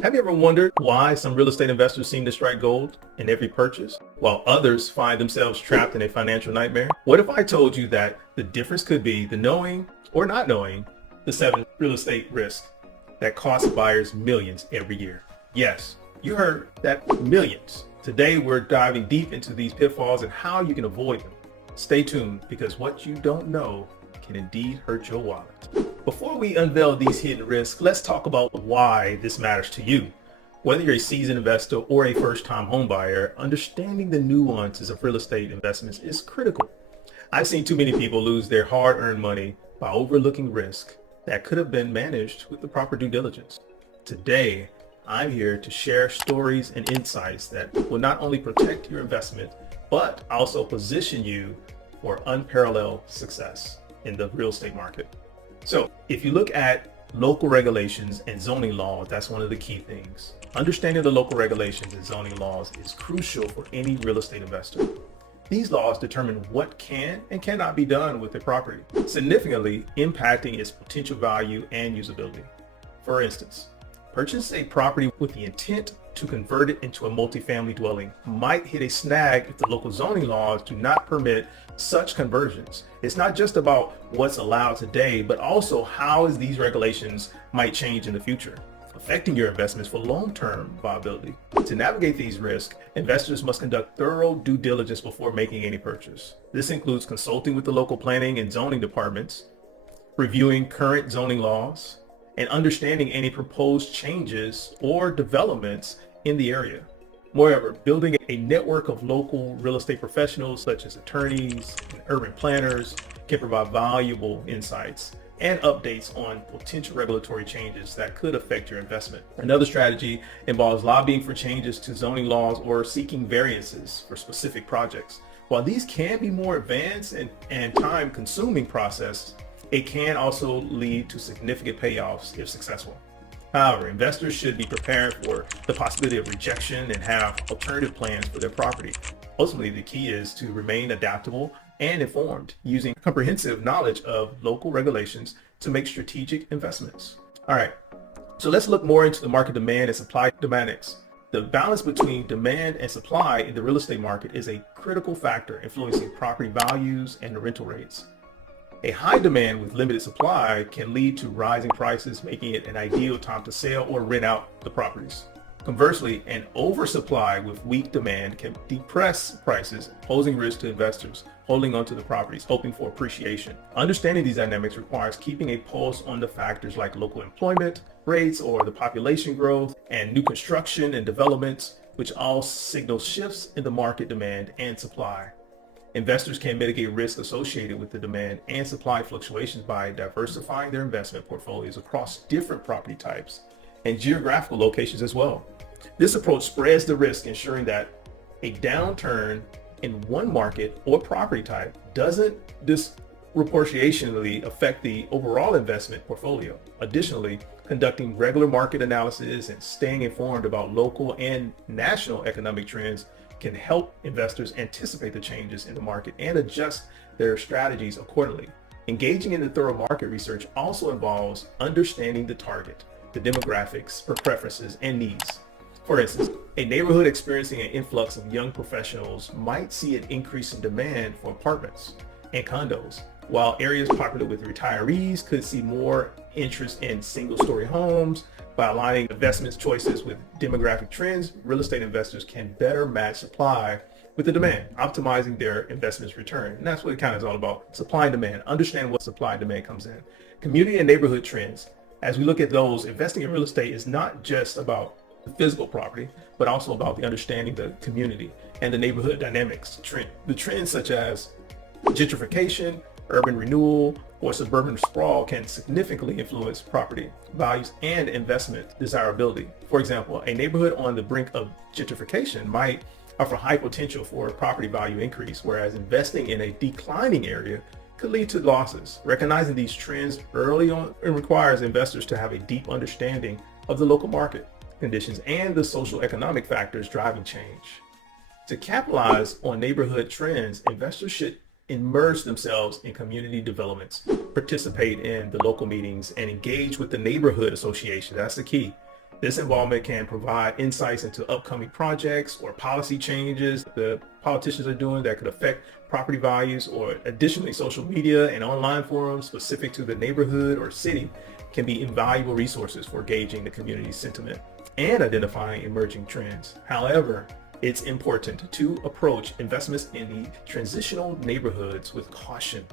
Have you ever wondered why some real estate investors seem to strike gold in every purchase, while others find themselves trapped in a financial nightmare? What if I told you that the difference could be the knowing or not knowing the 7 real estate risks that cost buyers millions every year? Yes, you heard that, millions. Today, we're diving deep into these pitfalls and how you can avoid them. Stay tuned, because what you don't know can indeed hurt your wallet. Before we unveil these hidden risks, let's talk about why this matters to you. Whether you're a seasoned investor or a first-time homebuyer, understanding the nuances of real estate investments is critical. I've seen too many people lose their hard-earned money by overlooking risk that could have been managed with the proper due diligence. Today, I'm here to share stories and insights that will not only protect your investment, but also position you for unparalleled success in the real estate market. So if you look at local regulations and zoning laws, that's one of the key things. Understanding the local regulations and zoning laws is crucial for any real estate investor. These laws determine what can and cannot be done with a property, significantly impacting its potential value and usability. For instance, purchase a property with the intent to convert it into a multifamily dwelling might hit a snag if the local zoning laws do not permit such conversions. It's not just about what's allowed today, but also how these regulations might change in the future, affecting your investments for long-term viability. To navigate these risks, investors must conduct thorough due diligence before making any purchase. This includes consulting with the local planning and zoning departments, reviewing current zoning laws, and understanding any proposed changes or developments in the area. Moreover, building a network of local real estate professionals such as attorneys and urban planners can provide valuable insights and updates on potential regulatory changes that could affect your investment. Another strategy involves lobbying for changes to zoning laws or seeking variances for specific projects. While these can be more advanced and time-consuming process, it can also lead to significant payoffs if successful. However, investors should be prepared for the possibility of rejection and have alternative plans for their property. Ultimately, the key is to remain adaptable and informed, using comprehensive knowledge of local regulations to make strategic investments. All right, so let's look more into the market demand and supply dynamics. The balance between demand and supply in the real estate market is a critical factor influencing property values and the rental rates. A high demand with limited supply can lead to rising prices, making it an ideal time to sell or rent out the properties. Conversely, an oversupply with weak demand can depress prices, posing risk to investors holding onto the properties, hoping for appreciation. Understanding these dynamics requires keeping a pulse on the factors like local employment rates or the population growth and new construction and developments, which all signal shifts in the market demand and supply. Investors can mitigate risk associated with the demand and supply fluctuations by diversifying their investment portfolios across different property types and geographical locations as well. This approach spreads the risk, ensuring that a downturn in one market or property type doesn't disproportionately affect the overall investment portfolio. Additionally, conducting regular market analysis and staying informed about local and national economic trends can help investors anticipate the changes in the market and adjust their strategies accordingly. Engaging in the thorough market research also involves understanding the target, the demographics, preferences, and needs. For instance, a neighborhood experiencing an influx of young professionals might see an increase in demand for apartments and condos, while areas popular with retirees could see more interest in single-story homes. By aligning investment choices with demographic trends, real estate investors can better match supply with the demand, optimizing their investment's return. And that's what it kind of is all about: supply and demand. Understand what supply and demand comes in. Community and neighborhood trends. As we look at those, investing in real estate is not just about the physical property, but also about the understanding the community and the neighborhood dynamics. The trends such as gentrification, urban renewal, or suburban sprawl can significantly influence property values and investment desirability. For example, a neighborhood on the brink of gentrification might offer high potential for a property value increase, whereas investing in a declining area could lead to losses. Recognizing these trends early on requires investors to have a deep understanding of the local market conditions and the social economic factors driving change. To capitalize on neighborhood trends, investors should immerse themselves in community developments, participate in the local meetings, and engage with the neighborhood association. That's the key. This involvement can provide insights into upcoming projects or policy changes the politicians are doing that could affect property values, or additionally, social media and online forums specific to the neighborhood or city can be invaluable resources for gauging the community's sentiment and identifying emerging trends. However, it's important to approach investments in the transitional neighborhoods with caution.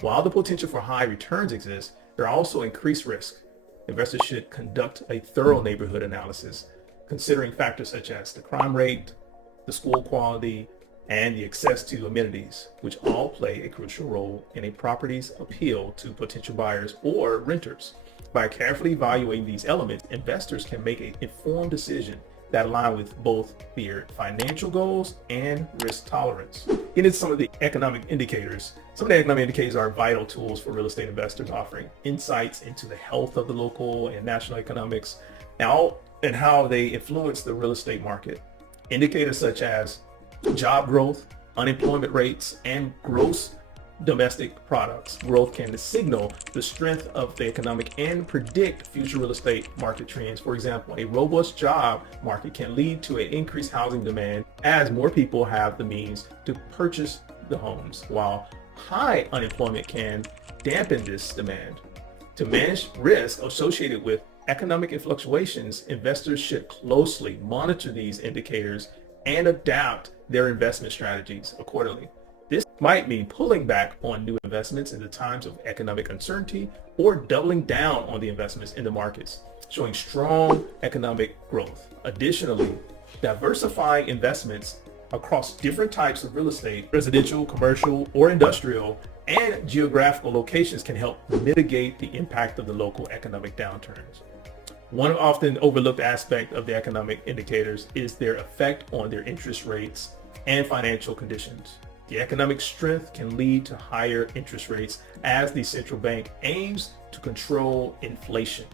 While the potential for high returns exists, there are also increased risks. Investors should conduct a thorough neighborhood analysis, considering factors such as the crime rate, the school quality, and the access to amenities, which all play a crucial role in a property's appeal to potential buyers or renters. By carefully evaluating these elements, investors can make an informed decision that align with both their financial goals and risk tolerance. Getting into some of the economic indicators. Some of the economic indicators are vital tools for real estate investors, offering insights into the health of the local and national economics and how they influence the real estate market. Indicators such as job growth, unemployment rates, and gross domestic products growth can signal the strength of the economic and predict future real estate market trends. For example, a robust job market can lead to an increased housing demand as more people have the means to purchase the homes, while high unemployment can dampen this demand. To manage risk associated with economic fluctuations, investors should closely monitor these indicators and adapt their investment strategies accordingly. This might mean pulling back on new investments in the times of economic uncertainty, or doubling down on the investments in the markets showing strong economic growth. Additionally, diversifying investments across different types of real estate, residential, commercial, or industrial, and geographical locations can help mitigate the impact of the local economic downturns. One often overlooked aspect of the economic indicators is their effect on their interest rates and financial conditions. The economic strength can lead to higher interest rates as the central bank aims to control inflation,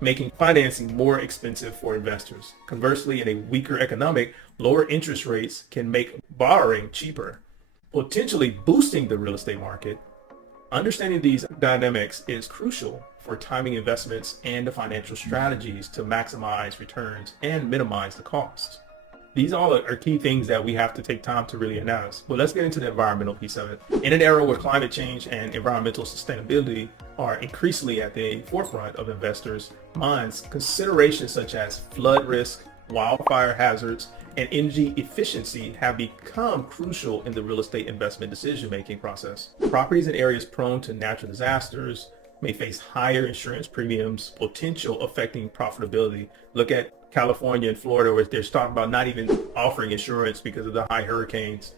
making financing more expensive for investors. Conversely, in a weaker economic, lower interest rates can make borrowing cheaper, potentially boosting the real estate market. Understanding these dynamics is crucial for timing investments and the financial strategies to maximize returns and minimize the costs. These all are key things that we have to take time to really analyze. But let's get into the environmental piece of it. In an era where climate change and environmental sustainability are increasingly at the forefront of investors' minds, considerations such as flood risk, wildfire hazards, and energy efficiency have become crucial in the real estate investment decision-making process. Properties in areas prone to natural disasters may face higher insurance premiums, potential affecting profitability. Look at California and Florida, where they're talking about not even offering insurance because of the high hurricanes.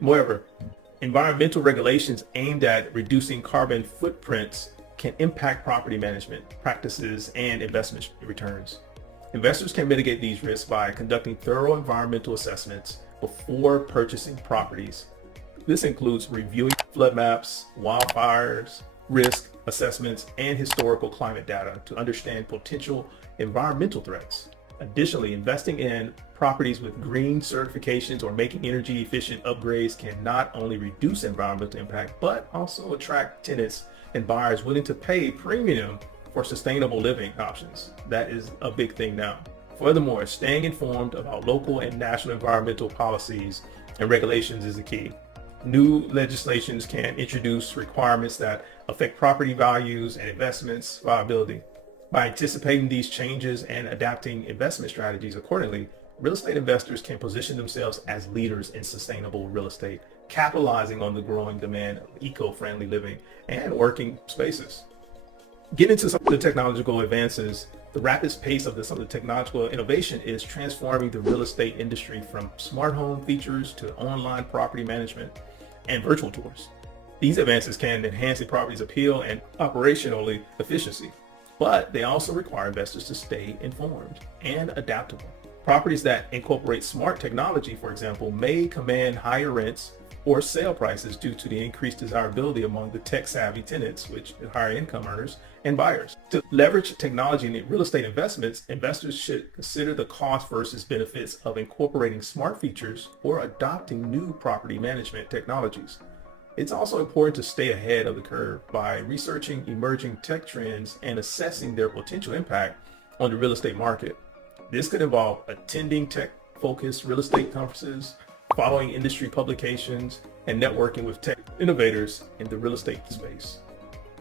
Moreover, environmental regulations aimed at reducing carbon footprints can impact property management practices and investment returns. Investors can mitigate these risks by conducting thorough environmental assessments before purchasing properties. This includes reviewing flood maps, wildfires, risk assessments, and historical climate data to understand potential environmental threats. Additionally, investing in properties with green certifications or making energy efficient upgrades can not only reduce environmental impact, but also attract tenants and buyers willing to pay premium for sustainable living options. That is a big thing now. Furthermore, staying informed about local and national environmental policies and regulations is the key. New legislations can introduce requirements that affect property values and investments viability. By anticipating these changes and adapting investment strategies accordingly, real estate investors can position themselves as leaders in sustainable real estate, capitalizing on the growing demand of eco-friendly living and working spaces. Getting into some of the technological advances, the rapid pace of some of the technological innovation is transforming the real estate industry from smart home features to online property management and virtual tours. These advances can enhance a property's appeal and operationally efficiency, but they also require investors to stay informed and adaptable. Properties that incorporate smart technology, for example, may command higher rents or sale prices due to the increased desirability among the tech-savvy tenants, which are higher income earners and buyers. To leverage technology in real estate investments, investors should consider the cost versus benefits of incorporating smart features or adopting new property management technologies. It's also important to stay ahead of the curve by researching emerging tech trends and assessing their potential impact on the real estate market. This could involve attending tech-focused real estate conferences, following industry publications, and networking with tech innovators in the real estate space.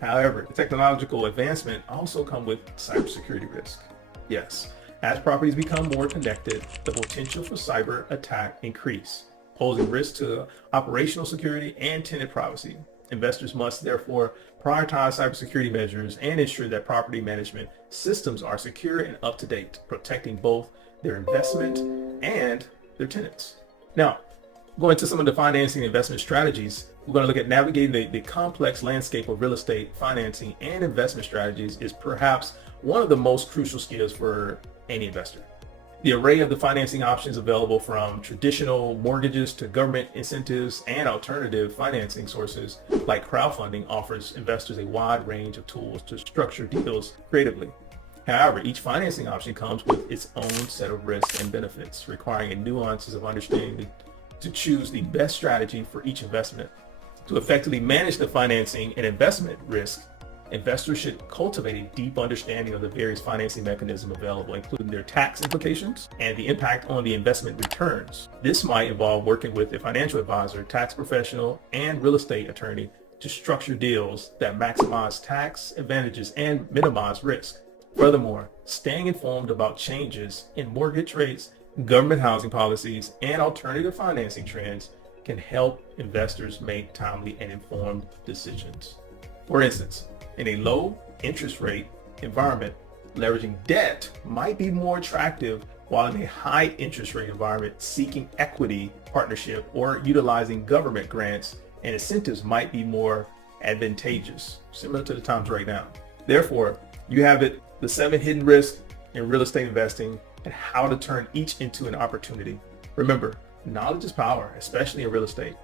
However, technological advancement also comes with cybersecurity risk. Yes, as properties become more connected, the potential for cyber attack increase, posing risk to operational security and tenant privacy. Investors must therefore prioritize cybersecurity measures and ensure that property management systems are secure and up to date, protecting both their investment and their tenants. Now, going to some of the financing investment strategies, we're going to look at navigating the complex landscape of real estate financing and investment strategies is perhaps one of the most crucial skills for any investor. The array of the financing options available, from traditional mortgages to government incentives and alternative financing sources like crowdfunding, offers investors a wide range of tools to structure deals creatively. However, each financing option comes with its own set of risks and benefits, requiring nuances of understanding to choose the best strategy for each investment. To effectively manage the financing and investment risk, investors should cultivate a deep understanding of the various financing mechanisms available, including their tax implications and the impact on the investment returns. This might involve working with a financial advisor, tax professional, and real estate attorney to structure deals that maximize tax advantages and minimize risk. Furthermore, staying informed about changes in mortgage rates, government housing policies, and alternative financing trends can help investors make timely and informed decisions. For instance, in a low interest rate environment, leveraging debt might be more attractive, while in a high interest rate environment, seeking equity partnership or utilizing government grants and incentives might be more advantageous, similar to the times right now. Therefore, you have the 7 hidden risks in real estate investing and how to turn each into an opportunity. Remember, knowledge is power, especially in real estate.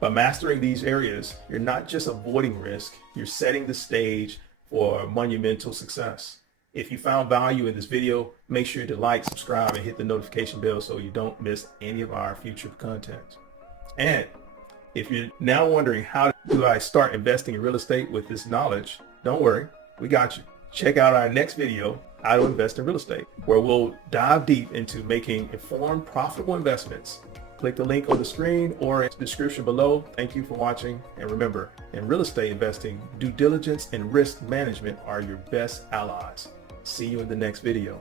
By mastering these areas, you're not just avoiding risk, you're setting the stage for monumental success. If you found value in this video, make sure to like, subscribe, and hit the notification bell so you don't miss any of our future content. And if you're now wondering, how do I start investing in real estate with this knowledge? Don't worry, we got you. Check out our next video, How to Invest in Real Estate, where we'll dive deep into making informed, profitable investments. Click the link on the screen or in the description below. Thank you for watching. And remember, in real estate investing, due diligence and risk management are your best allies. See you in the next video.